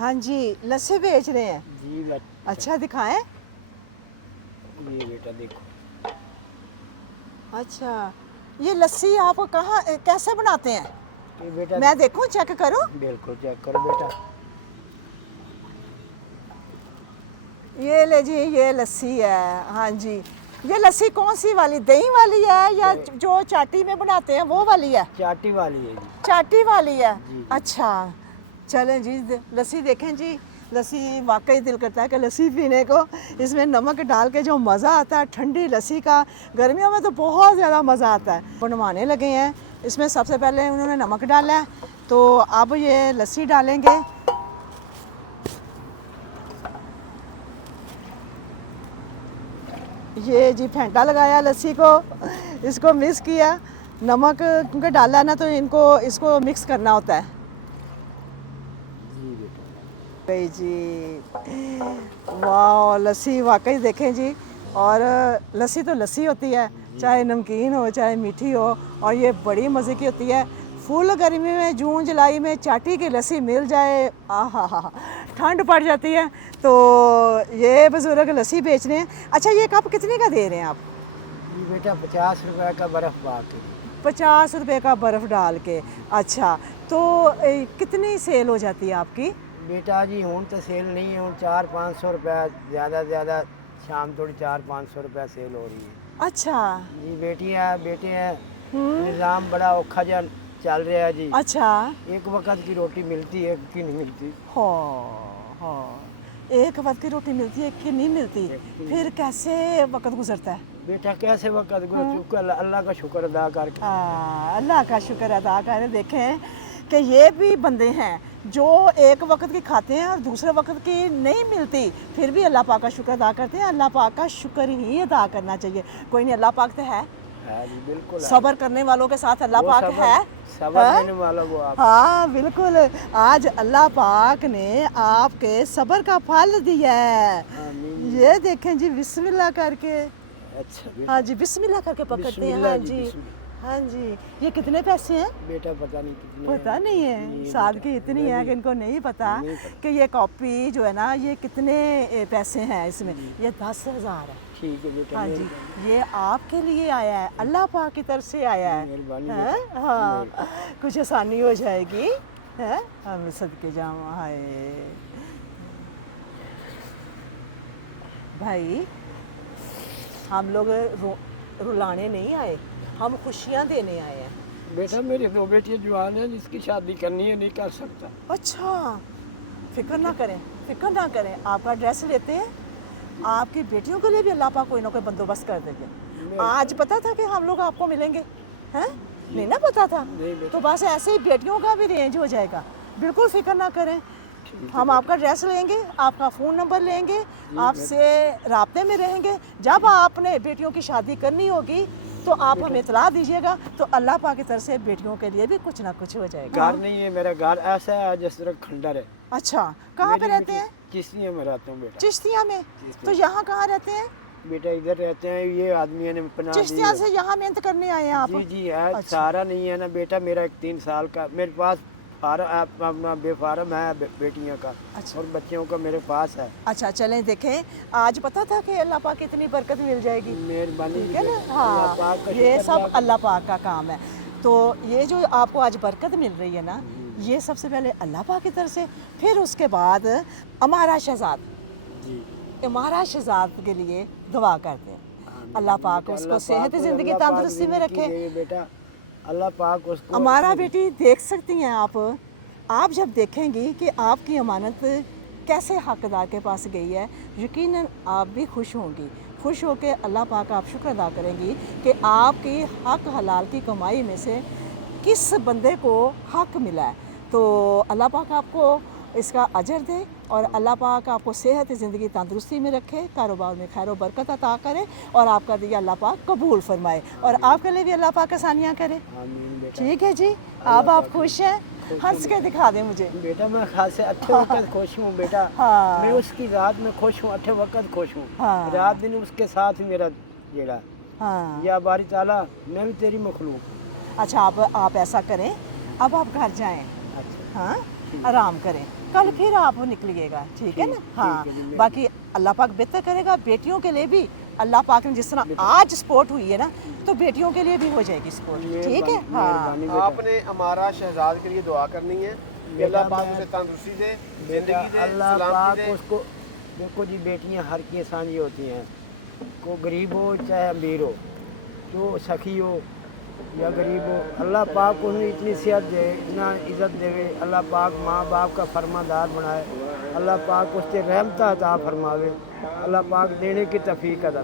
हाँ जी, लस्सी बेच रहे हैं। जी अच्छा दिखाएं। ये बेटा देखो। अच्छा, ये लस्सी आप कहाँ कैसे बनाते हैं? ये बेटा मैं देखूं, चेक करूं? बिल्कुल चेक करो बेटा। ये ले जी, ये लस्सी है। हाँ जी, ये लस्सी कौन सी वाली, दही वाली है या जो चाटी में बनाते हैं वो वाली है? चाटी वाली है जी। चाटी वाली है। जी, जी। अच्छा, चलें जी, लस्सी देखें जी। लस्सी वाकई दिल करता है कि लस्सी पीने को। इसमें नमक डाल के जो मज़ा आता है ठंडी लस्सी का, गर्मियों में तो बहुत ज़्यादा मज़ा आता है। बनवाने लगे हैं। इसमें सबसे पहले उन्होंने नमक डाला है, तो अब ये लस्सी डालेंगे। ये जी फेंटा लगाया लस्सी को, इसको मिक्स किया। नमक क्योंकि डाला है ना, तो इसको मिक्स करना होता है। जी बेटा। गई जी, वाह, लस्सी वाकई देखें जी। और लस्सी तो लस्सी होती है, चाहे नमकीन हो चाहे मीठी हो, और ये बड़ी मज़े की होती है। फुल गर्मी में जून जुलाई में चाटी की लस्सी मिल जाए, आहा हा, ठंड पड़ जाती है। तो ये बुजुर्ग लस्सी बेच रहे हैं। अच्छा, ये कप कितने का दे रहे हैं आप? ये बेटा 50 रुपए का बर्फ़ बाकी। 50 रुपए का बर्फ़ डाल के। अच्छा, तो कितनी सेल हो जाती है आपकी? बेटा जी हूँ तो सेल नहीं है, हूँ 400-500 रुपये ज़्यादा शाम थोड़ी 400-500 रुपये सेल हो रही है। अच्छा। जी बेटे हैं निज़ाम बड़ा औखा जा चल रहा है जी। अच्छा। एक वक्त की रोटी मिलती है, एक की नहीं मिलती। हाँ, एक वक्त की रोटी मिलती है, एक की नहीं मिलती। फिर कैसे वक्त गुजरता है? बेटा कैसे वक्त अल्लाह का शुक्र अदा करके। अल्लाह का शुक्र अदा करें। देखें कि ये भी बंदे हैं जो एक वक्त की खाते हैं और दूसरे वक्त की नहीं मिलती, फिर भी अल्लाह पाक का शुक्र अदा करते हैं। अल्लाह पाक का शुक्र ही अदा करना चाहिए। कोई नहीं, अल्लाह पाक तो है जी बिल्कुल। सब्र करने वालों के साथ अल्लाह पाक है। सब्र देने वाला वो आप। हाँ बिल्कुल, आज अल्लाह पाक ने आपके सब्र का फल दिया है। आमीन। ये देखें जी, बिस्मिल्लाह करके। अच्छा हाँ जी, बिस्मिल्लाह करके पकड़ते हैं। हाँ जी, हाँ जी। ये कितने पैसे हैं? बेटा पता नहीं कितने। पता नहीं है, सादगी इतनी है कि इनको नहीं पता कि ये कॉपी जो है ना, ये कितने पैसे हैं इसमें। ये 10,000 है। ठीक है बेटा। हाँ जी, ये आपके लिए आया है, अल्लाह पाक की तरफ से आया है। मेहरबानी। हाँ, कुछ आसानी हो जाएगी है। हम सदके जामा हाय भाई, हम लोग रुलाने नहीं आए, हम खुशियाँ देने आए हैं। बेटा मेरी 2 बेटियाँ जवान हैं, जिसकी शादी करनी है नहीं कर सकता। अच्छा, फिक्र ना करें, फिक्र ना करें। आपका ड्रेस लेते हैं, आपकी बेटियों के लिए भी अल्लाह पाक कोई ना कोई बंदोबस्त कर देंगे। आज पता था कि हम लोग आपको मिलेंगे, हैं? नहीं ना पता था, तो बस ऐसे ही बेटियों का भी रेंज हो जाएगा। बिल्कुल फिक्र ना करें, हम आपका ड्रेस लेंगे, आपका फ़ोन नंबर लेंगे, आपसे राब्ते में रहेंगे। जब आपने बेटियों की शादी करनी होगी तो आप हमें इतला दीजिएगा, तो अल्लाह पाक की तरफ से बेटियों के लिए भी कुछ ना कुछ हो जाएगा। घर नहीं है मेरा, घर ऐसा है जिस तरह खंडर है। अच्छा, कहाँ पे रहते हैं? चिश्तिया में रहता हूँ बेटा। चिश्तिया में? तो यहाँ कहाँ रहते हैं? बेटा इधर रहते हैं, ये आदमी ने पनाह दी चिश्तिया से यहाँ मेहनत करने आए हैं आप? जी है। सारा नहीं है ना बेटा, मेरा एक 3 साल का मेरे पास अपना बेफारम है बेटियों का। अच्छा। और बच्चों का मेरे पास है। अच्छा, चलें देखें, आज पता था कि अल्लाह पाक की इतनी बरकत मिल जाएगी। मेहरबानी, ठीक है ना। हाँ, ये सब अल्लाह पाक का काम है। तो ये जो आपको आज बरकत मिल रही है ना, ये सबसे पहले अल्लाह पाक की तरफ से, फिर उसके बाद हमारा शहजाद जी, हमारा शहजाद के लिए दुआ करते हैं। अल्लाह पाक उसको सेहत ज़िंदगी तंदुरुस्ती में रखे बेटा। अल्लाह पाक उसको। हमारा बेटी देख सकती हैं आप जब देखेंगी कि आपकी अमानत कैसे हकदार के पास गई है, यकीनन आप भी खुश होंगी। खुश होकर अल्लाह पाक का आप शुक्र अदा करेंगी कि आपकी हक हलाल की कमाई में से किस बंदे को हक मिला है। तो अल्लाह पाक आपको इसका अजर दे और अल्लाह पाक आपको सेहत ज़िंदगी तंदुरुस्ती में रखे, कारोबार में खैर बरकत अता करे और आपका दिया अल्लाह पाक कबूल फरमाए और आपके लिए भी अल्लाह पाक आसानियाँ करे। ठीक है जी, अब आप खुश हैं? हंस के दिखा दे मुझे। बेटा मैं खास से अच्छे वक्त खुश हूँ बेटा। हाँ। मैं उसकी रात में खुश हूँ, अच्छे वक्त खुश हूँ। हाँ। रात दिन उसके साथ ही मेरा जेड़ा। हाँ। या बारी ताला मैं भी तेरी मखलूक। अच्छा, आप ऐसा करें, अब आप घर जाएं। अच्छा। हाँ, आराम करें। कल फिर आप निकलिएगा, ठीक है ना। हाँ, बाकी अल्लाह पाक बेहतर करेगा। बेटियों के लिए भी अल्लाह पाक ने जिस तरह आज स्पोर्ट हुई है ना, तो बेटियों के लिए भी हो जाएगी स्पोर्ट, ठीक है। हाँ, आपने हमारा शहजाद के लिए दुआ करनी है कि अल्लाह पाक उसे तंदुरुस्ती दे, जिंदगी दे, अल्लाह सलामती पाक दे। उसको, देखो जी बेटियां हर की सांझी होती हैं, को गरीब हो चाहे अमीर हो, जो सखी हो या गरीब हो, अल्लाह पाक उन्हें इतनी सेहत दे, इतना इज़्ज़त देवे, अल्लाह पाक माँ बाप का फरमादार बनाए, अल्लाह पाक उससे रहमत अता फरमावे, अल्लाह पाक देने की तौफीक अता।